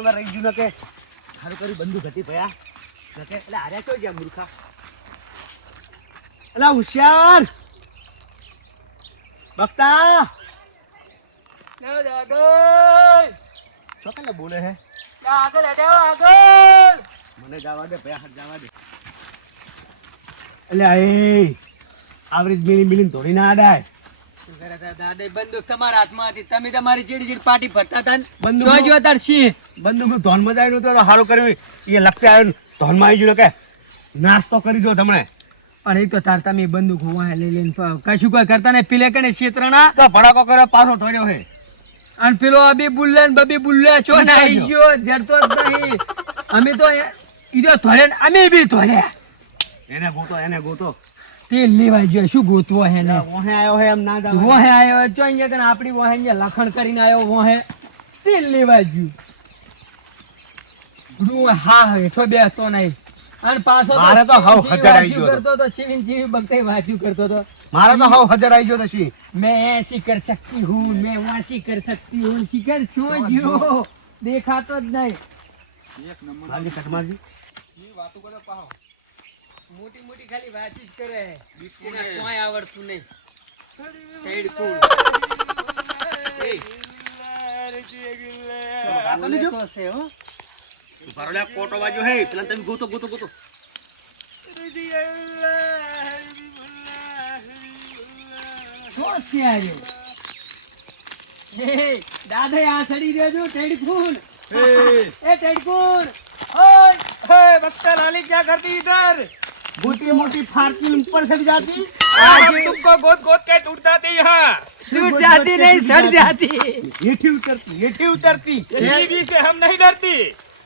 અમે રહી ગયું કે હારું કરી બંદૂક હતી ભયા. નકે એટલે હાર્યા છો ગયા મૂર્ખા? અલા હોશિયાર. બકતા ચોકલે બોલે હે? મને જવા દે ભયા હાથ જવા દે. એટલે એ આવરેજ મિલી મિલી ધોડી ના આડાય બંદૂક તમારા ને કરી કરતા નહીં પીલે કને ક્ષેત્રના તો ભડાકો કર્યો પાછો ધોર્યો અને પેલો અબી બુલ્લે ને બબી બુલ્લે છો ને અમે તો અમે બી ધોર્યા એને ગોતો એને ગોતો તેલ લેવા ગયો શું ગોતવો હે ને વોહે આયો હે એમ ના જાવ વોહે આયો ચો અહીંયા કણ આપણી વોહે અહીંયા લખણ કરીને આયો વોહે. તેલ લેવા ગયું રૂ હા હેઠો બેસતો નહીં. અને પાછો મારે તો હવ હજાર આવી ગયો કરતો તો ચીવીન ચીવી બગતે વાંચ્યું કરતો તો. મારે તો હવ હજાર આવી ગયો તો શી? મેં એસી કર શકતી હું મેં વાસી કર શકતી હું શિખર છું જીવો દેખાતો જ નહીં. એક નંબર મારી કટ મારજી એ વાતો કરે પાહો. મોટી મોટી ખાલી વાતચીત કરે. એને કોઈ આવડતું નહીં. સાઈડ કુલ ભરોલા કોટો બાજુ હે. પેલા તમે ગોતો ગોતો ગોતો. દાદા આ સડી રહ્યો છો ટેડફૂલ એ. ટેડફૂલ ઓય. હે બસ્તા લાલી ક્યાં કરતી ઇધર मोटी मोटी फारकी उन पर सड़ जाती। आज तुमको गोद गोद के टूट जाती यहाँ। टूट जाती नहीं सड़ जाती। हीठी उतरती हीठी उतरती। टीवी से हम नहीं डरती।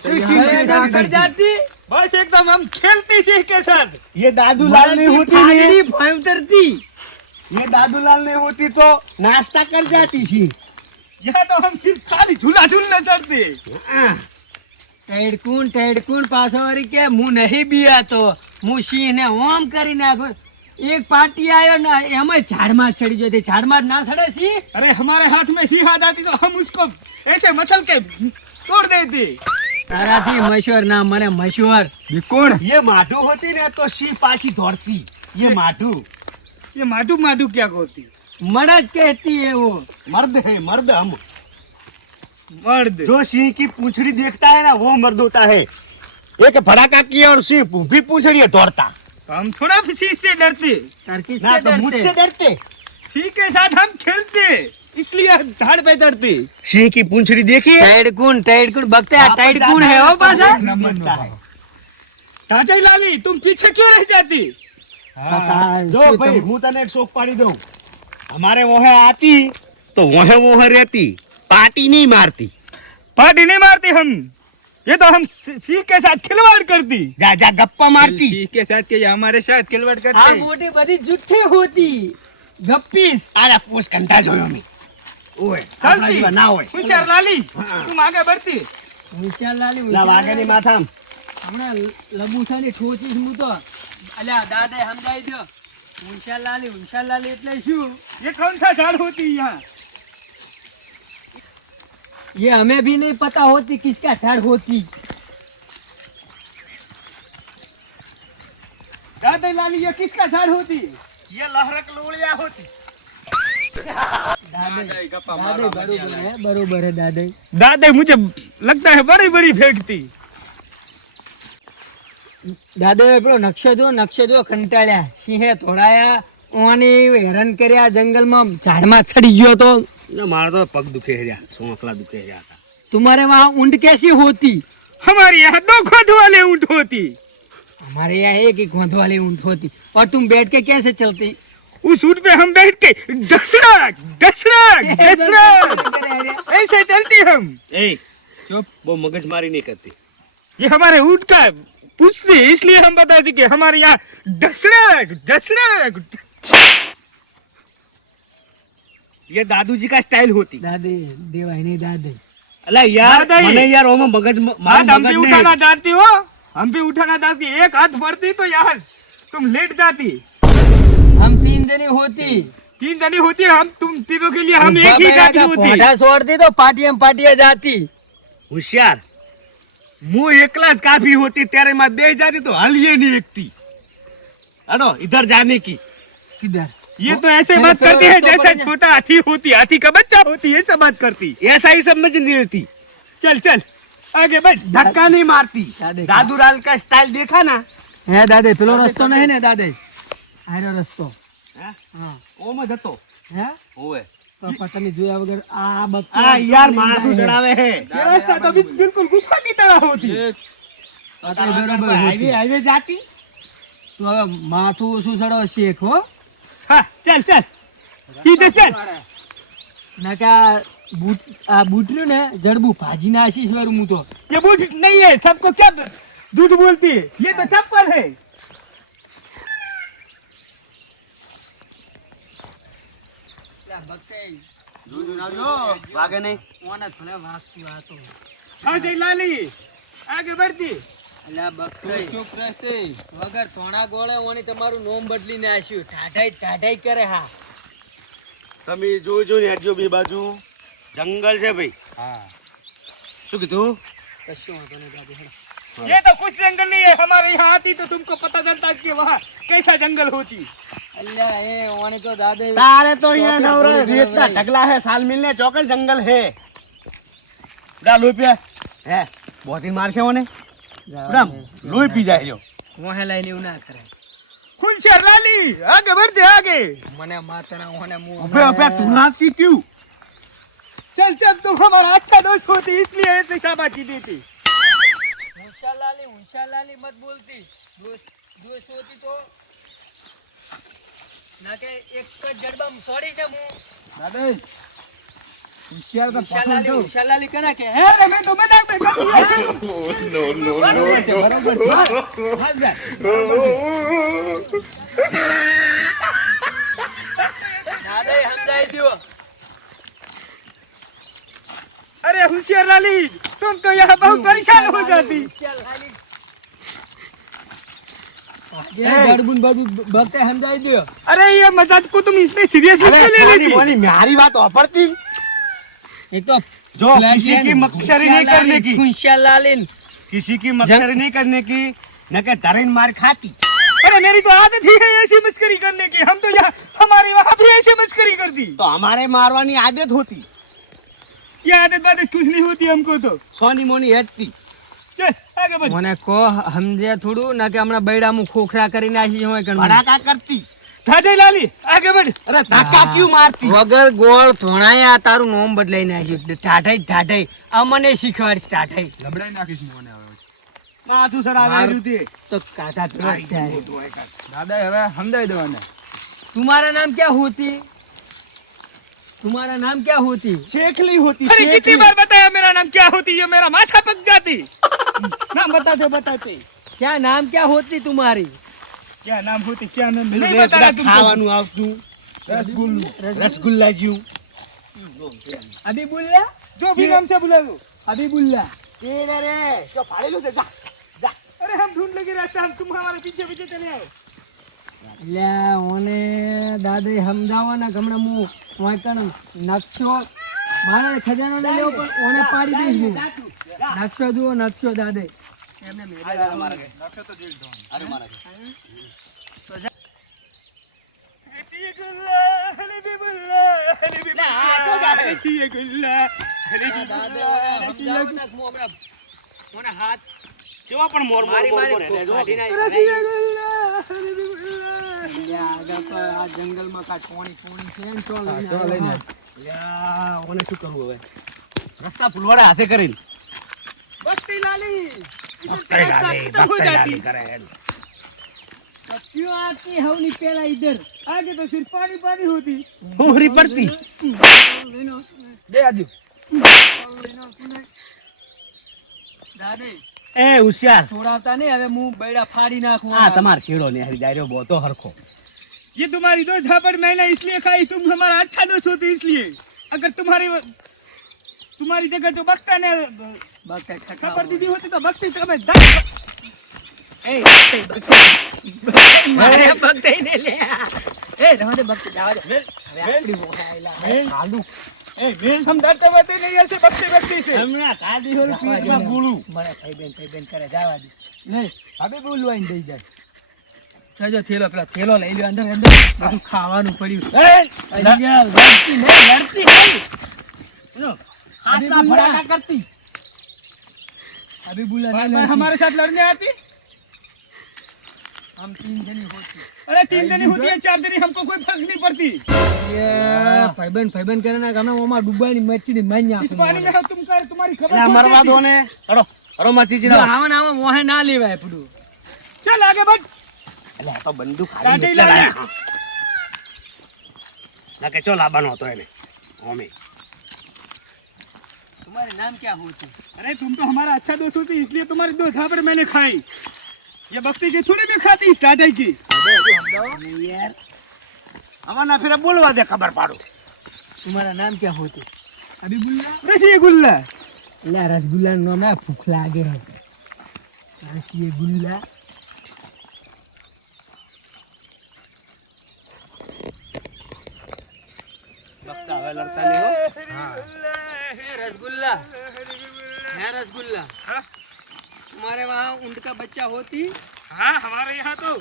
सड़ जाती। बस एकदम हम खेलती सी के साथ। ये दादूलाल नहीं होती नहीं भोंय उतरती। ये दादूलाल नहीं होती तो नाश्ता कर जाती थी। यहाँ तो हम सिर्फ़ खाली झूला झूलने चढ़ते ટેડકુણ ટેડકુણ પાછો વળી કે હું નહીં બીયાતો. હું સિંહને ઓમ કરી નાખું. એક પાર્ટી આવ્યો ને એમાં ઝાડમાં ચડી ગયો ઝાડમાં ના ચડે સિંહ? અરે હમારે હાથ મેં સિંહ હાથ આતી તો હમ ઉસકો એસે મસલ કે તોડ દે હતી તારાથી મશોર ના મને મશોર. કોણ? યે માઢુ હોતી ને તો સિંહ પાછી દોડતી યે માઢુ યે માઢુ માઢુ ક્યાં હોતી? મરદ કહેતી એવો. મર્દ હે મર્દ હમ. मर्द। जो सिंह की पूछड़ी देखता है ना वो मर्द होता है। एक भड़ाका किया और सिंह भी पूछड़ी दौड़ता। हम थोड़ा भी सिंह से डरते। तो मुझसे डरते। सिंह के साथ हम खेलते। इसलिए झाड़ पे चढ़ते। सिंह की पूछड़ी देखिए। टैडकुन टैडकुन बगते हैं टैडकुन है वो पास है। लाली तुम पीछे क्यों रह जाती? हाँ, हाँ, जो भाई तो- मुँह तने एक शोक पाड़ी दो। हमारे वो है आती तो वो है वो है रहती। पार्टी नहीं मारती पार्टी नहीं मारती हम ये तो हम सि- सिंह के साथ खिलवाड़ करती जा जा गप्पा मारती सिंह के साथ के हमारे साथ खिलवाड़ આ મોટી બધી જુઠ્ઠી હોતી ગપ્પીસ अरे पोस घंटा जोयो में ओए આપણા જેવા ના હોય होशियार लाली हाँ। तुम आगे बढ़ती વિશાલ લાલી ના વાઘેની માથામ હમણાં લબુસાની ઠોચીશ હું તો અલ્યા દાદા સમજાઈ દો હુંશાલ લાલી હુંશાલ લાલી એટલે શું ये कौन सा झाड़ होती है यहाँ ये हमें भी नहीं पता होती किसका झाड़ होती दादा लाली ये किसका झाड़ होती ये लहरक लोलिया होती दादा दादा बरोबर है बरोबर है दादा दादा मुझे लगता है बड़ी बड़ी फेंकती દાદા પેલો નકશો જો નકશો જો કંટાળ્યા સિંહે તોડાયા ઓની હેરાન કર્યા જંગલમાં ઝાડમાં ચડી ગયો તો ना मारा तो पग दुखे है सोंकला दुखे है आता तुम्हारे वहाँ ऊँट कैसी होती? हमारे यहाँ दो खोद वाले ऊँट होती। हमारे यहाँ एक ही गोंद वाली ऊँट होती। और तुम बैठ के कैसे चलती? उस ऊँट पे हम बैठ के डसरक डसरक डसरक ऐसे चलती हम। ए चुप। वो मगजमारी नहीं करती। ये हमारे ऊँट का पूछती इसलिए हम बताते कि हमारे यहाँ डसरक डसरक ये दादू जी का स्टाइल होती दादे देवाई अल्लाह यार मैंने यार ओम मगज मत हम भी उठाना चाहती हो हम भी उठाना चाहती एक हाथ फरती तो यार तुम लेट जाती हम तीन जनी होती तीन जनी होती हम तुम तीनों के लिए हम एक ही गाड़ी होती छोड़ती तो पार्टी हम पार्टी जाती होशियार હું એકલા काफी होती तेरे ત્યારે માં जाती तो તો હાલીએ નહીં એકતી અડો ઇધર જાને કી કિધર ये तो ऐसे मैंने बात तो करती है रस्तो जैसे पर- छोटा हाथी होती हाथी का बच्चा होती है ऐसा बात करती ऐसा ही समझ नहीं होती चल चल आगे बढ़ धक्का नहीं मारती दादे- दादू लाल का स्टाइल देखा ना હે દાદે પેલો રસ્તો નહીં ને દાદે આર્યો રસ્તો હા? હા ઓમાં જતો હે ઓવે તો પણ તમે જોયા વગર આ બક્કો આ યાર માથું ચડાવે હે ये रास्ता तो बिल- बिल्कुल गुफा की तरह होती है આ તો બરોબર હાઈવે હોતી. હાઈવે જાતી તો હવે માથું ઓછું ચડો શેખ હો हाँ चल चल सीधे चल નકા બૂટ આ બૂટર્યું ને જડબું ભાજી નાખીશ વરું હું તો ये बूझ नहीं है सबको क्या झूठ बोलती है ये तो चप्पल है વાગે નહીં हाँ जय लाली आगे बढ़ती અલ્યા બકરાઈ. વગર સોના ગોળે ઓણી તમારું નોમ બદલી નાખ્યું ઠાઠાઈ ઠાઠાઈ કરે હા તમે જોજો ને હેડજો બે બાજુ જંગલ છે ભાઈ શું કીધું કશું વાંધો નહીં દાદી હેડો. ये तो कुछ जंगल नहीं है हमारे यहाँ आती तो तुमको पता चलता कि वहाँ कैसा जंगल होती અલ્યા એ ઓણી તો દાદે તારે તો અહીંયા ચોકડ નવરા થોડી રેતના ઘણી ઢગલા હે સાલ મિલને ચોકડ જંગલ હે બડા લોહી પીએ હે બોધી મારશે ઓને બડા લોહી પી જાય જો મોહે લઈને એવું ના કરે खुद से लाली आगे बढ़ते आगे મને માતના ઓને મું અબે અબે તું નાતી ક્યું चल चल तुम हमारा अच्छा दोस्त होती इसलिए ऐसे शाबाशी देती ઊંચા લાલી ઊંચા લાલી મત બોલતી દોસ્ત દોસ્ત હોતી તો ના કે એક જ જડબામાં છોડી દે હું दादा होशियार तो ઊંચા લાલી ઊંચા લાલી કરા કે હે अरे मैं तो मजाक में कर रही દાદા સમજાઈ દ્યો अरे होशियार लाली तुम तो यहाँ बहुत परेशान हो जाती अरे ये मजाक को तुम इसने सीरियसली ले लेती मेरी बात ऑफर थी એક તો જો किसी की मक्सरी नहीं करने की ઊંચા લાલી किसी की मक्सरी नहीं करने की न के धरेन मार खाती अरे मेरी तो आदत ही है ऐसी मस्करी करने की हम तो यहाँ हमारे वहाँ भी ऐसी मस्करी करती तो हमारे मारवानी आदत होती ये आदत बादत कुछ नहीं होती हमको तो સોની મોની હેડતી चल आगे बढ़ મને કહો સમજે થોડું ના કે હમણાં બૈડામું ખોખરા કરી નાખી હોય કે ભડાકા કરતી ठाठे लाली आगे बढ़ અરે ધક્કા ક્યું મારતી વગર ગોળ ધોણાય આ તારું નોમ બદલાઈ નાખ્યું એટલે ઠાઠાઈ ઠાઠાઈ આ મને શીખવાડ ઠાઠાઈ માથું સર આવે માર- રીતે તો કાકા તો છે दादा હવે સમજાઈ દેવાને तुम्हारा नाम क्या होती तुम्हारा नाम क्या होती શેખલી હોતી अरे कितनी શેખલી. बार बताया मेरा नाम क्या होती ये मेरा माथा पक जाती नाम बताते बताते क्या नाम क्या होती तुम्हारी ક્યાં નામ હોતી ક્યાં નામ નહીં ખાવાનું આવતું રસગુલ્લા રસગુલ્લા જીવું અબીબુલ્લા જો બી નામ છે બોલાવું અબીબુલ્લા એ રે રે જો ફાડી લો જા જા. અરે હમ ઢૂંઢ લગી રહે હમ તુમ હમારે પીછે પીછે ચલે આવો. લે ઓને દાદા સમજાવવાના હમણાં હું વાંચણ નકશો મારે ખજાનો લેવો પણ ઓને પાડી દીધું નકશો જુઓ નકશો દાદે. એમને મેરે આ જંગલમાં કા કોણી કોણી છે શું કરવું હવે રસ્તા ફુલવાડા હાથે કરીને બસ્તી લાલી क्यों आती हम नहीं पहला इधर आगे तो सिर्फ पानी पानी होती भूरी पड़ती दे आजू દાદે એ હોશિયાર છોડાવતા નહીં હવે હું બૈડા ફાડી નાખું હા તમાર શેડો ને હરી ડાયરો બોતો હરખો ये तुम्हारी दो झापड़ मैंने इसलिए खाई तुम हमारा अच्छा दोस्त होते इसलिए अगर तुम्हारी तुम्हारी जगह जो बख्ता ने બકતા खबर ઠકાવો. दीदी होती तो बख्ती तो मैं दस એ બકતા. મારે બકતા ને લે એ રવા દે બકતા જવા દે હવે આપણી મોહાયલા. હાલું એ વેલ हम डरते वरते नहीं ऐसे बच्चे व्यक्ति से હમણાં કાદી હોલ જવા દે પીઠમાં ને. બોલું મને ભાઈ બેન ભાઈ બેન કરે જવા દે લે હવે બોલવાઈને દઈ જાય જજો થેલો પેલા થેલો લઈ લ્યો અંદર અંદર બધું ખાવાનું પડ્યું અહીંયા લડતી નહીં લડતી નહીં આસના ફરાકા કરતી अभी बुला भाई, नहीं भाई, लड़ती। हमारे साथ लड़ने आती हम तीन जनी होती अरे तीन दिन होती है चार दिन हमको कोई फर्क नहीं पड़ती ये भाईबंध भाईबंध करे ना गाना ओमा डुबाई ની મચ્છી ની માન્ય इस पानी में हम तुम कर तुम्हारी खबर એટલે छोड़ મરવા देती। દો ને હડો હડો માચી જી આવા ને આવા મોહે ના લેવાય પડું चल आगे बढ़ એટલે આ તો બંદૂક કાઢી હારી એટલે લાગે. લાયા. ના કે ચો લાવવાનો હતો એને ઓમે तुम्हारे नाम क्या होते अरे तुम तो हमारा अच्छा दोस्त होते इसलिए तुम्हारी दो झापड़ मैंने खाई। ये बक्ती की थोड़ी भी खाती स्टार्टर की। यार ना फिर बोलवा दे खबर पाड़ो। तुम्हारा नाम क्या होते अभी गुल्ला? रसिए गुल्ला। ला रसगुल्ला नो ना भूख लागे है रसिए गुल्ला। बक्ता हवे लड़ता नहीं हो? हाँ। रसगुल्ला। है रसगुल्ला। हाँ? तुम्हारे वहाँ ऊँट का बच्चा होती? हाँ हमारे यहाँ तो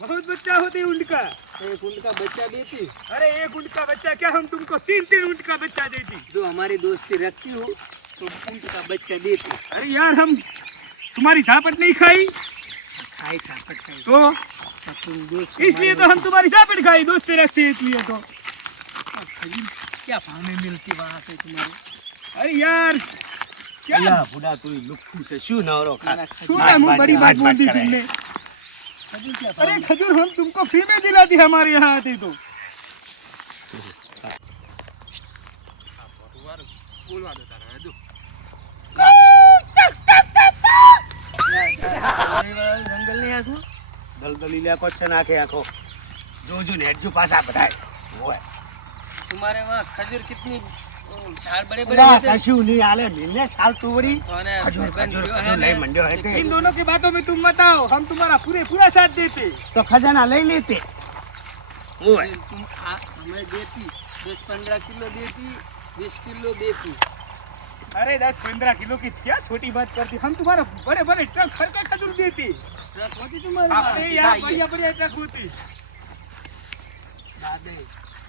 बहुत बच्चा होती ऊँट का। एक ऊँट का बच्चा देती? अरे एक ऊँट का बच्चा क्या हम तुमको तीन तीन ऊँट का बच्चा देती? जो हमारी दोस्ती रखती हो तो ऊँट का बच्चा देती। अरे यार हम तुम्हारी झापट नहीं खाई? खाई छापट खाई। तो? तो इसलिए तो हम तुम्हारी झापट खाई दोस्ती रखती इसलिए तो। क्या में मिलती वहाँ पे तुम्हारे? अरे यार क्या અલા, બુડા તું લુખ્ખું છે શું નવરો ખા तुम्हारा खजूर छोटा मुंह बड़ी बात बोल दी करे। तुमने खजूर क्या भाव अरे में? खजूर हम तुमको फ्री में दिलाती हमारे यहाँ आती तो વાળું જંગલ નહીં આખું દલદલી લેકો છે નાખે આખો જોજો ને હેડજો પાછા બધાય ઓય तुम्हारे वहाँ खजूर कितनी अ, झाड़ बड़े बड़े અલા, होते हैं કશું નહીં હાલે મિલને સાલ તુવડી तो ने खजूर, भाईबंध खजूर, जो है खजूर ना, नहीं मंड्यो है ते। इन दोनों की बातों में तुम मत आओ हम तुम्हारा पूरे पूरा साथ देते તો ખજાના લઈ લેતે ઓય तुम आ- हमें देती दस पंद्रह किलो देती बीस किलो देती अरे दस पंद्रह किलो की क्या छोटी बात करती हम तुम्हारा बड़े बड़े ट्रक भर के खजूर देती ट्रक होती तुम्हारे अरे यार बढ़िया बढ़िया ट्रक होती दादे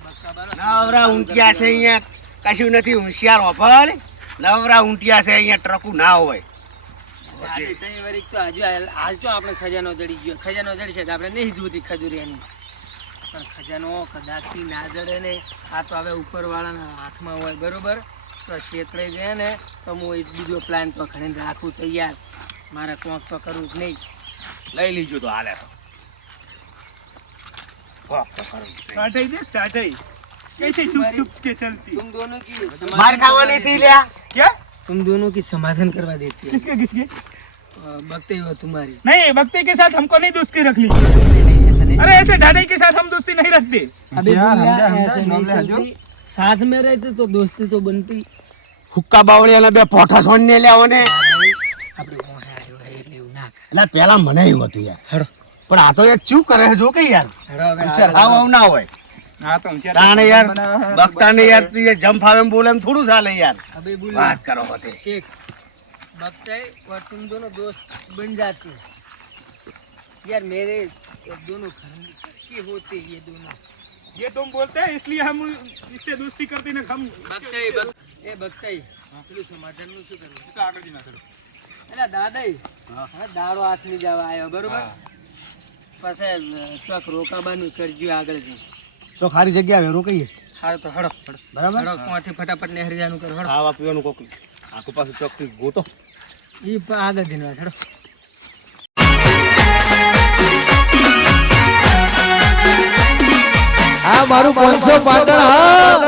बक्का बाला નવરા ઊંટિયા છે અહીંયા કશું નથી હોશિયાર ઓફલ નવરા ઉંટિયા છે અહીંયા ટ્રકુ ના હોય. ત્રણ વરીક તો હજુ હાલ આપણે ખજાનો જડી ગયો. ખજાનો જડશે તો આપણે નહીં જોતી ખજૂરી એની પણ ખજાનો કદાચથી ના જડે આ તો હવે ઉપરવાળાના હાથમાં હોય બરોબર? તો ક્ષેત્રે જાય ને તો હું એક બીજો પ્લાન તો ખરીને રાખવું તૈયાર. મારે કોંક તો કરવું જ નહીં. લઈ લીજો તો હાલે. તો કોંક તો કરવું कैसे चुप चुप के चलती तुम दोनों की માર समाधान ખાવાની થી લ્યા क्या तुम दोनों की समाधान करवा देती है किसके किसके अ, बकते हो तुम्हारी नहीं भक्ति के साथ हमको नहीं दोस्ती रखनी नहीं, नहीं, ऐसा नहीं अरे ऐसे ढाई के साथ हम दोस्ती नहीं रखते अभी दुनिया ऐसे नहीं चलती साथ में रहते तो दोस्ती तो बनती હુક્કા બાવળિયાના બે પોઠા છોડને લ્યાવો ને આપણે મોહે આવ્યો હે એટલે એવું ના કરે. એટલે પેલા મને એવું હતું યાર હેડો પણ આ તો યાર શું કરે છે જો કે યાર હેડો હવે હોશિયાર હાવ હાવ ના હોય हाँ तो તાણે યાર બગતાને યાર તું યાર જંપ આવે એમ બોલે એમ થોડું ચાલે યાર अभी बोलो વાત કરો હોતે शेख बकते और तुम दोनों दोस्त बन जाते यार मेरे दोनों घर के होते ये दोनों ये तुम बोलते हैं इसलिए हम इससे दोस्ती करते ना हम બકતાઈ બક એ બકતાઈ પેલું સમાધાનનું શું કરવું એટલે દાદાઈ હવે દાડો હાથની જવા આવ્યો બરોબર પછી ચોક રોકાબાનું કરજો આગળ જઈ તો ખારી જગ્યા આવે કહીએ હારું તો હડો બરાબર? હડો ફટાફટ ને હરિયાનું કરો હડો. ખાવા પીવાનું કોક આખું પાછું ચોકથી ગોતો. એ પણ આગળ જઈને હડો. આ મારું પાંચસો પાટણ હા.